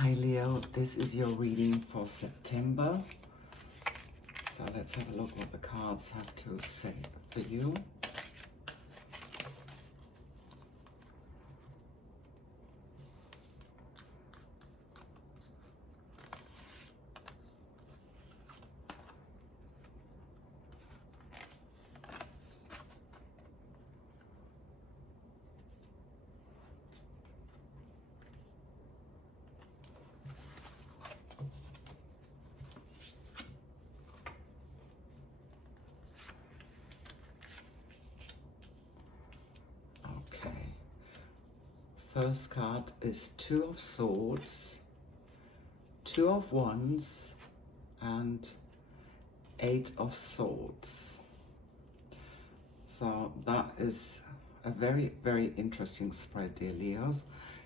Hi Leo, this is your reading for September. So let's have a look what the cards have to say for you. Okay. First card is Two of Swords, Two of Wands, and Eight of Swords. So that is a very, very interesting spread, dear Leos.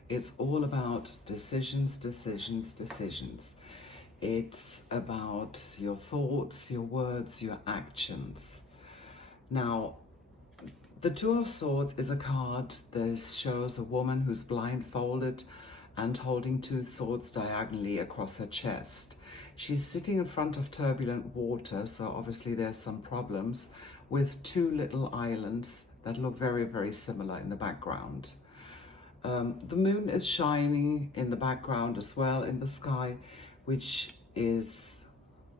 It's all about decisions, decisions, decisions. It's about your thoughts, your words, your actions. Now, the Two of Swords is a card that shows a woman who's blindfolded and holding two swords diagonally across her chest. She's sitting in front of turbulent water, so obviously there's some problems, with two little islands that look very, very similar in the background. The moon is shining in the background as well in the sky, which is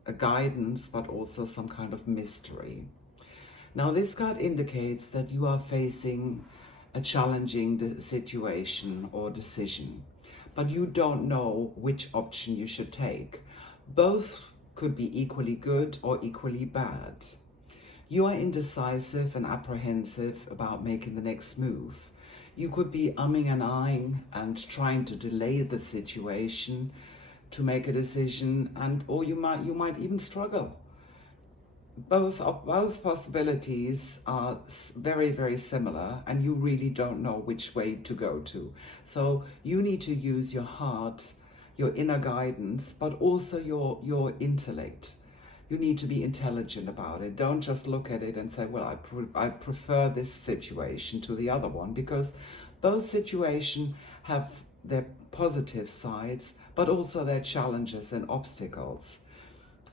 a guidance, but also some kind of mystery. Now, this card indicates that you are facing a challenging situation or decision, but you don't know which option you should take. Both could be equally good or equally bad. You are indecisive and apprehensive about making the next move. You could be umming and ahhing and trying to delay the situation to make a decision, or you might even struggle. Both possibilities are very, very similar, and you really don't know which way to go to. So you need to use your heart, your inner guidance, but also your intellect. You need to be intelligent about it. Don't just look at it and say, well, I prefer this situation to the other one, because both situations have their positive sides, but also their challenges and obstacles.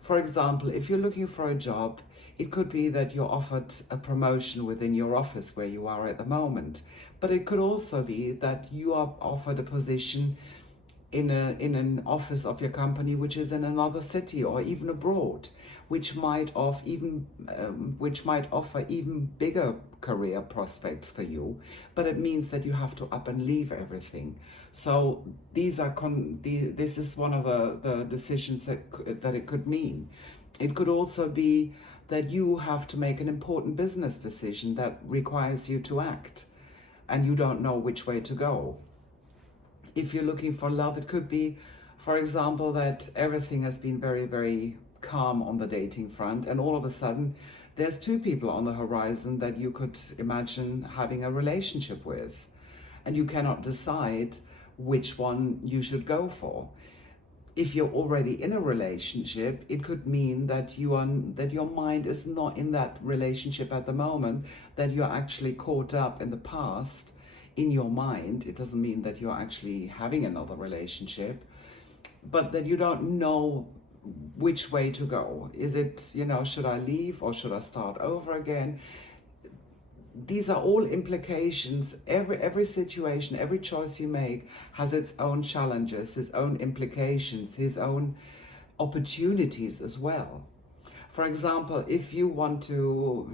For example, if you're looking for a job, it could be that you're offered a promotion within your office where you are at the moment. But it could also be that you are offered a position in an office of your company which is in another city or even abroad, which might offer even bigger career prospects for you. But it means that you have to up and leave everything. So this is one of the decisions that it could mean. It could also be that you have to make an important business decision that requires you to act, and you don't know which way to go. If you're looking for love, it could be, for example, that everything has been very, very calm on the dating front, and all of a sudden there's two people on the horizon that you could imagine having a relationship with, and you cannot decide which one you should go for. If you're already in a relationship, it could mean that your mind is not in that relationship at the moment, that you're actually caught up in the past in your mind. It doesn't mean that you're actually having another relationship, but that you don't know which way to go. Is it, should I leave or should I start over again? These are all implications. Every situation, every choice you make has its own challenges, its own implications, its own opportunities as well. For example, if you want to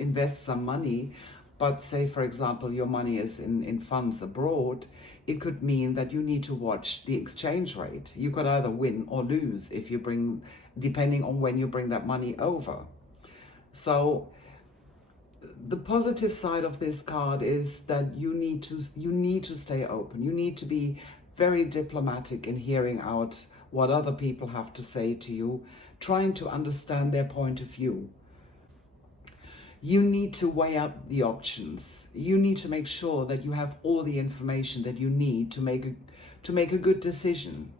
invest some money, but say, for example, your money is in funds abroad, it could mean that you need to watch the exchange rate. You could either win or lose depending on when you bring that money over. So the positive side of this card is that you need to stay open. You need to be very diplomatic in hearing out what other people have to say to you, trying to understand their point of view. You need to weigh up the options. You need to make sure that you have all the information that you need to make a good decision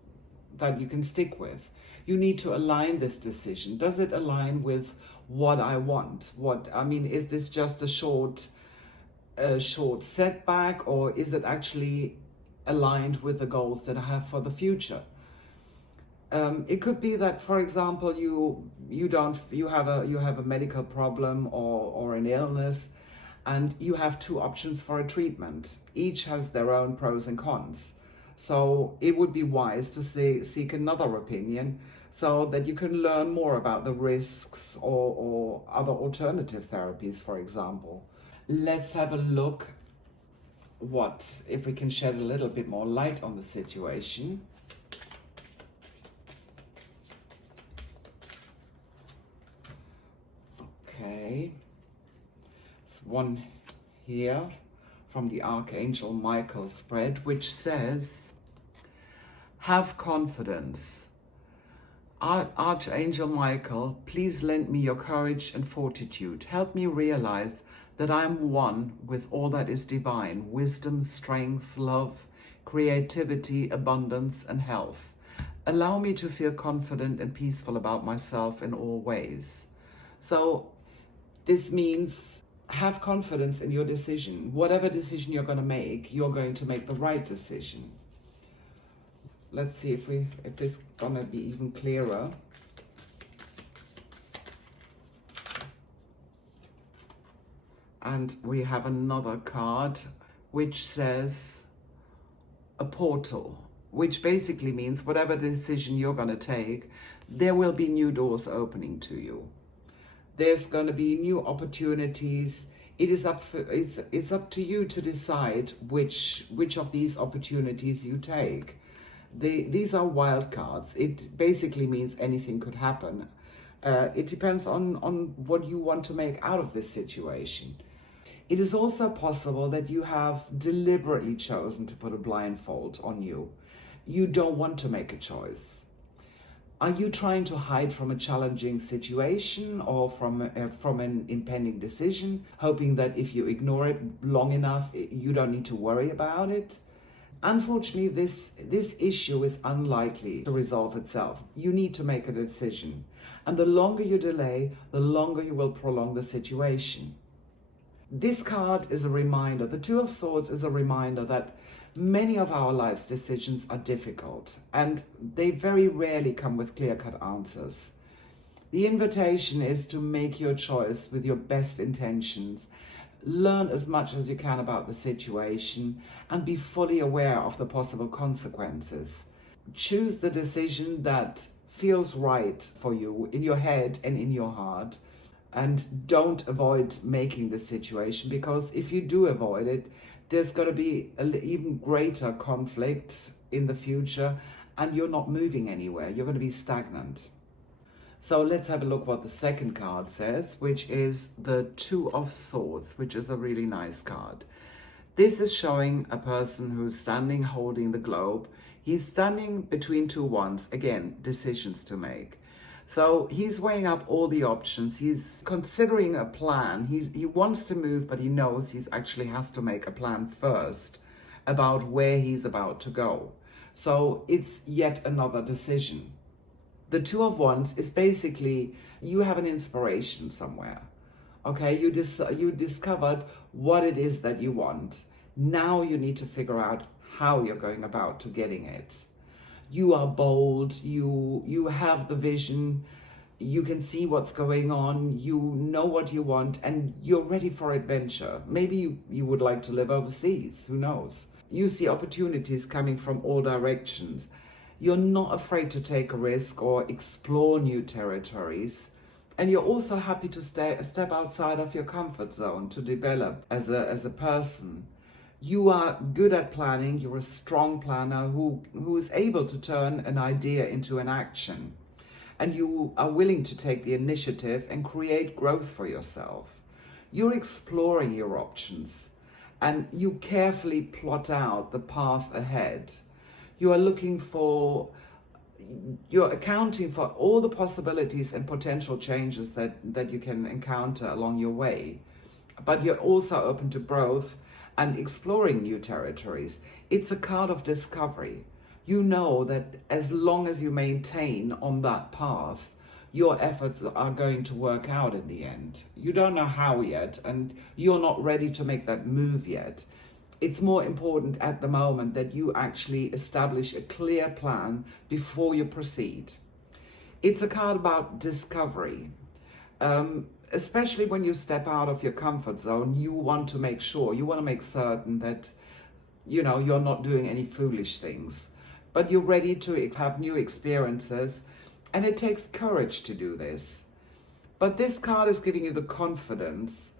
that you can stick with. You need to align this decision. Does it align with what I want? Is this just a short setback, or is it actually aligned with the goals that I have for the future. It could be that, for example, you have a medical problem or an illness, and you have two options for a treatment. Each has their own pros and cons. So it would be wise to seek another opinion so that you can learn more about the risks or other alternative therapies, for example. Let's have a look if we can shed a little bit more light on the situation. Okay, there's one here from the Archangel Michael spread, which says, have confidence. Archangel Michael, please lend me your courage and fortitude. Help me realize that I am one with all that is divine: wisdom, strength, love, creativity, abundance, and health. Allow me to feel confident and peaceful about myself in all ways. So this means have confidence in your decision. Whatever decision you're going to make the right decision. Let's see if this is going to be even clearer. And we have another card which says a portal, which basically means whatever decision you're going to take, there will be new doors opening to you. There's going to be new opportunities. It's up to you to decide which of these opportunities you take. These are wild cards. It basically means anything could happen. It depends on what you want to make out of this situation. It is also possible that you have deliberately chosen to put a blindfold on you. You don't want to make a choice. Are you trying to hide from a challenging situation or from an impending decision, hoping that if you ignore it long enough, you don't need to worry about it? Unfortunately, this issue is unlikely to resolve itself. You need to make a decision. And the longer you delay, the longer you will prolong the situation. This card is a reminder. The Two of Swords is a reminder that many of our life's decisions are difficult, and they very rarely come with clear-cut answers. The invitation is to make your choice with your best intentions. Learn as much as you can about the situation and be fully aware of the possible consequences. Choose the decision that feels right for you in your head and in your heart, and don't avoid making the situation, because if you do avoid it, there's going to be an even greater conflict in the future and you're not moving anywhere. You're going to be stagnant. So let's have a look what the second card says, which is the Two of Swords, which is a really nice card. This is showing a person who's standing holding the globe. He's standing between two wands, again, decisions to make. So he's weighing up all the options. He's considering a plan. He wants to move, but he knows he actually has to make a plan first about where he's about to go. So it's yet another decision. The Two of Wands is basically you have an inspiration somewhere. Okay, you discovered what it is that you want. Now you need to figure out how you're going about to getting it. You are bold, you have the vision, you can see what's going on, you know what you want, and you're ready for adventure. Maybe you would like to live overseas, who knows? You see opportunities coming from all directions. You're not afraid to take a risk or explore new territories. And you're also happy to step outside of your comfort zone to develop as a person. You are good at planning. You're a strong planner who is able to turn an idea into an action. And you are willing to take the initiative and create growth for yourself. You're exploring your options and you carefully plot out the path ahead. You're accounting for all the possibilities and potential changes that you can encounter along your way. But you're also open to growth and exploring new territories. It's a card of discovery. You know that as long as you maintain on that path, your efforts are going to work out in the end. You don't know how yet, and you're not ready to make that move yet. it's more important at the moment that you actually establish a clear plan before you proceed. It's a card about discovery. Especially when you step out of your comfort zone, you want to make sure, you want to make certain that, you're not doing any foolish things, but you're ready to have new experiences, and it takes courage to do this. But this card is giving you the confidence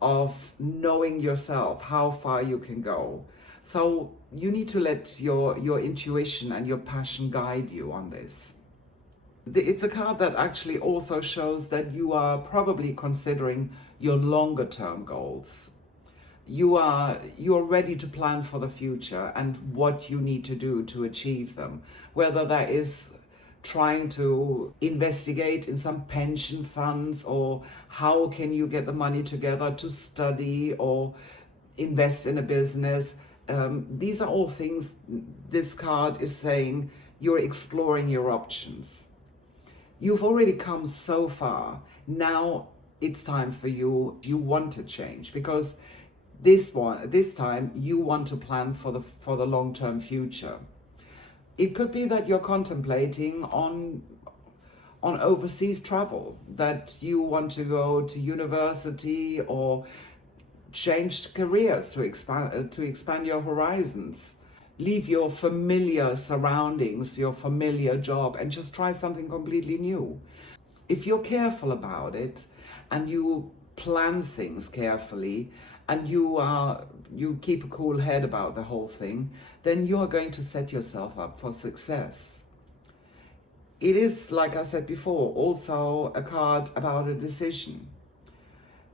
of knowing yourself, how far you can go. So you need to let your intuition and your passion guide you on this. It's a card that actually also shows that you are probably considering your longer term goals. You are ready to plan for the future and what you need to do to achieve them, whether that is trying to investigate in some pension funds, or how can you get the money together to study or invest in a business. These are all things this card is saying you're exploring your options. You've already come so far. Now it's time for you want to change, because this time you want to plan for the long-term future. It could be that you're contemplating on overseas travel, that you want to go to university or change careers to expand your horizons. Leave your familiar surroundings, your familiar job, and just try something completely new. If you're careful about it and you plan things carefully, and you keep a cool head about the whole thing, then you are going to set yourself up for success. It is, like I said before, also a card about a decision.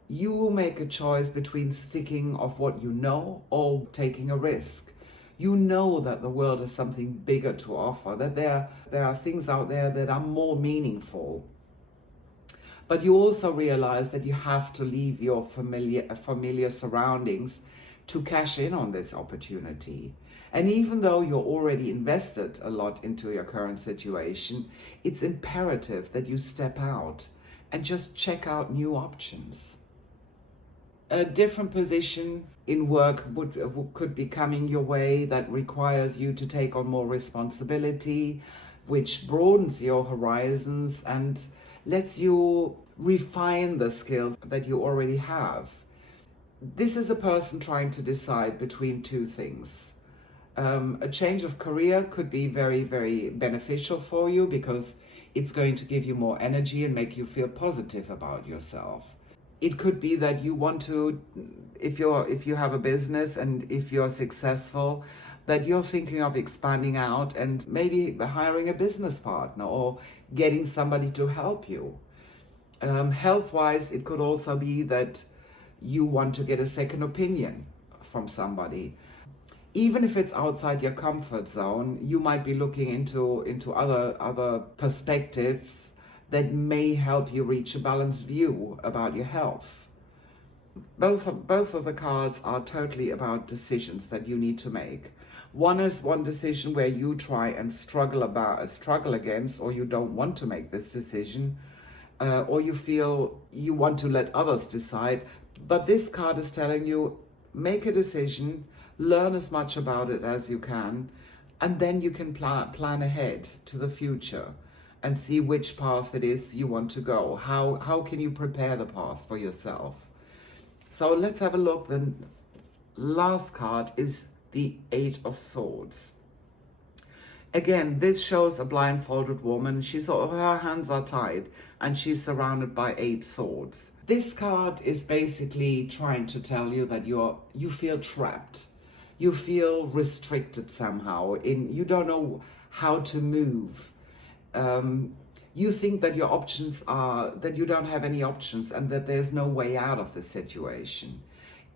You make a choice between sticking of what you know or taking a risk. You know that the world has something bigger to offer, that there are things out there that are more meaningful. But you also realize that you have to leave your familiar surroundings to cash in on this opportunity. And even though you're already invested a lot into your current situation, it's imperative that you step out and just check out new options. A different position in work could be coming your way that requires you to take on more responsibility, which broadens your horizons and lets you refine the skills that you already have. This is a person trying to decide between two things. A change of career could be very, very beneficial for you, because it's going to give you more energy and make you feel positive about yourself. It could be that you want to, if you have a business and if you're successful, that you're thinking of expanding out and maybe hiring a business partner or getting somebody to help you. Health-wise, it could also be that you want to get a second opinion from somebody. Even if it's outside your comfort zone, you might be looking into other perspectives that may help you reach a balanced view about your health. Both of the cards are totally about decisions that you need to make. One is one decision where you try and struggle against, or you don't want to make this decision, or you feel you want to let others decide. But this card is telling you, make a decision, learn as much about it as you can, and then you can plan ahead to the future and see which path it is you want to go. How can you prepare the path for yourself? So let's have a look. The last card is the Eight of Swords. Again, this shows a blindfolded woman. Her hands are tied and she's surrounded by 8 swords. This card is basically trying to tell you that you feel trapped. You feel restricted somehow. You don't know how to move. You think that your options are, that you don't have any options and that there's no way out of the situation.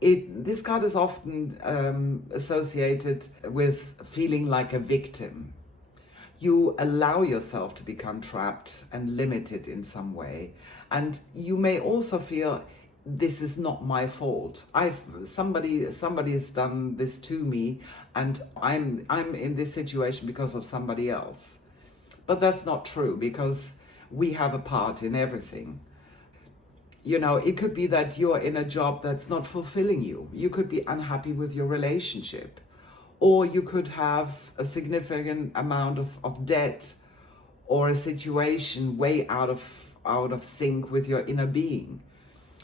This card is often associated with feeling like a victim. You allow yourself to become trapped and limited in some way. And you may also feel, this is not my fault. Somebody has done this to me, and I'm in this situation because of somebody else. But that's not true, because we have a part in everything. You know, it could be that you're in a job that's not fulfilling you. You could be unhappy with your relationship, or you could have a significant amount of debt, or a situation way out of sync with your inner being.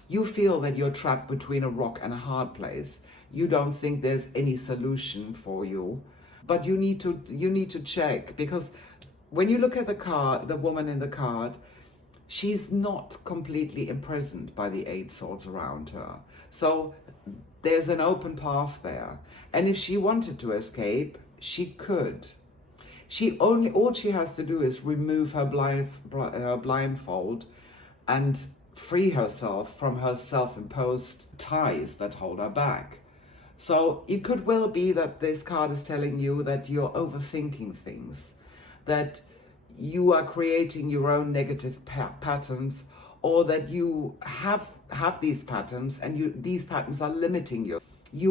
You feel that you're trapped between a rock and a hard place. You don't think there's any solution for you, but you need to check, because when you look at the card, the woman in the card, she's not completely imprisoned by the 8 swords around her. So there's an open path there. And if she wanted to escape, she could. All she has to do is remove her blindfold and free herself from her self-imposed ties that hold her back. So it could well be that this card is telling you that you're overthinking things, that you are creating your own negative patterns, or that you have these patterns and these patterns are limiting you.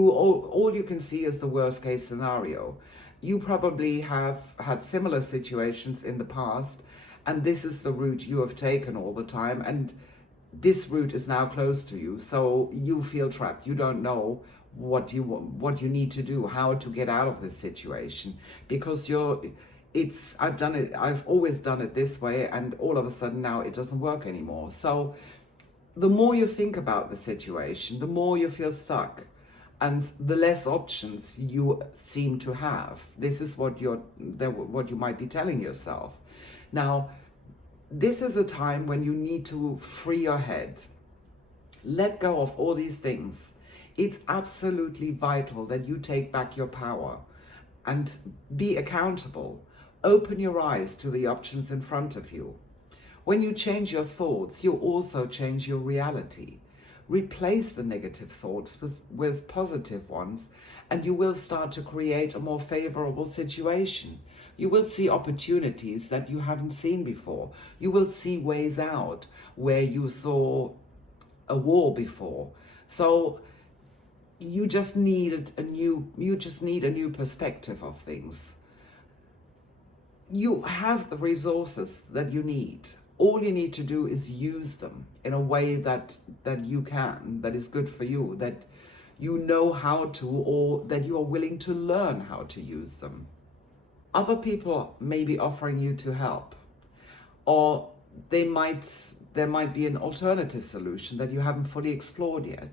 All you can see is the worst case scenario. You probably have had similar situations in the past, and this is the route you have taken all the time, and this route is now close to you, so you feel trapped. You don't know what you need to do, how to get out of this situation, because I've always done it this way, and all of a sudden now it doesn't work anymore. So the more you think about the situation, the more you feel stuck, and the less options you seem to have. This is what you might be telling yourself. Now, this is a time when you need to free your head. Let go of all these things. It's absolutely vital that you take back your power and be accountable. Open your eyes to the options in front of you. When you change your thoughts, you also change your reality. Replace the negative thoughts with positive ones, and you will start to create a more favorable situation. You will see opportunities that you haven't seen before. You will see ways out where you saw a wall before. So you just need a new perspective of things. You have the resources that you need. All you need to do is use them in a way that you can, that is good for you, that you know how to, or that you are willing to learn how to use them. Other people may be offering you to help, or there might be an alternative solution that you haven't fully explored yet.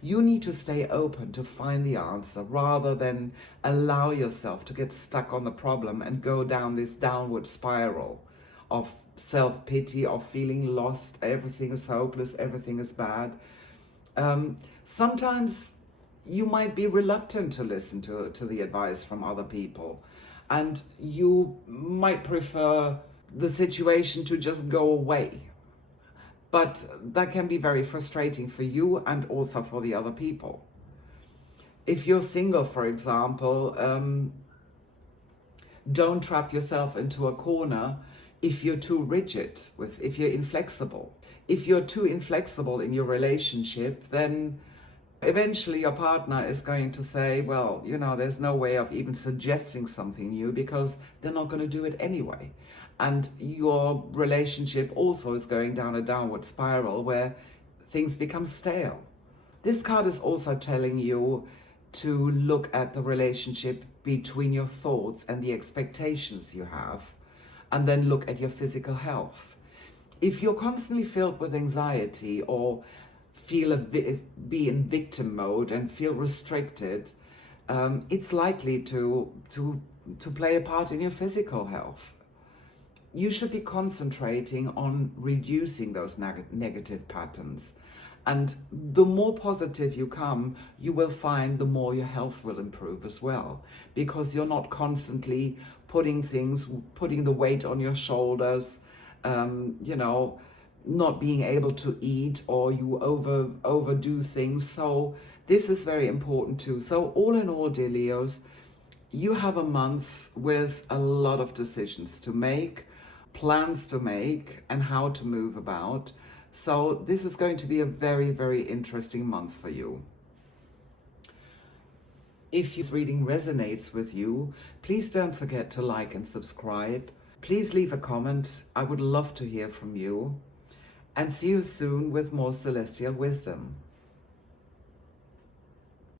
You need to stay open to find the answer, rather than allow yourself to get stuck on the problem and go down this downward spiral of self-pity, of feeling lost. Everything is hopeless, everything is bad. Sometimes you might be reluctant to listen to the advice from other people, and you might prefer the situation to just go away. But that can be very frustrating for you and also for the other people. If you're single, for example, don't trap yourself into a corner if you're too rigid, if you're inflexible. If you're too inflexible in your relationship, then eventually your partner is going to say, well, there's no way of even suggesting something new, because they're not going to do it anyway. And your relationship also is going down a downward spiral where things become stale. This card is also telling you to look at the relationship between your thoughts and the expectations you have, and then look at your physical health. If you're constantly filled with anxiety, or be in victim mode and feel restricted, it's likely to play a part in your physical health. You should be concentrating on reducing those negative patterns. And the more positive you come, you will find the more your health will improve as well, because you're not constantly putting the weight on your shoulders, not being able to eat, or you overdo things. So this is very important too. So all in all, dear Leos, you have a month with a lot of decisions to make, plans to make, and how to move about. So this is going to be a very, very interesting month for you. If this reading resonates with you, please don't forget to like and subscribe. Please leave a comment. I would love to hear from you. and see you soon with more celestial wisdom.